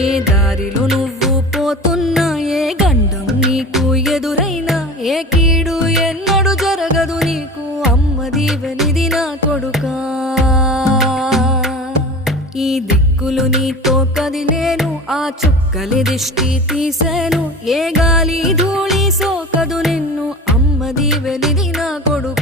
ఏ దారిలో నువ్వు పోతున్నా, ఏ గండం నీకు ఎదురైనా, ఏ కీడు ఎన్నడు జరగదు నీకు, అమ్మ దీవెనిది నా కొడుకా. ఈ దిక్కులు నీతో కదిలేను, ఆ చుక్కలి దిష్టి తీసేను, ఏ గాలి ధూళి సోకదు నిన్ను, అమ్మ దీవెనిది నా కొడుకా.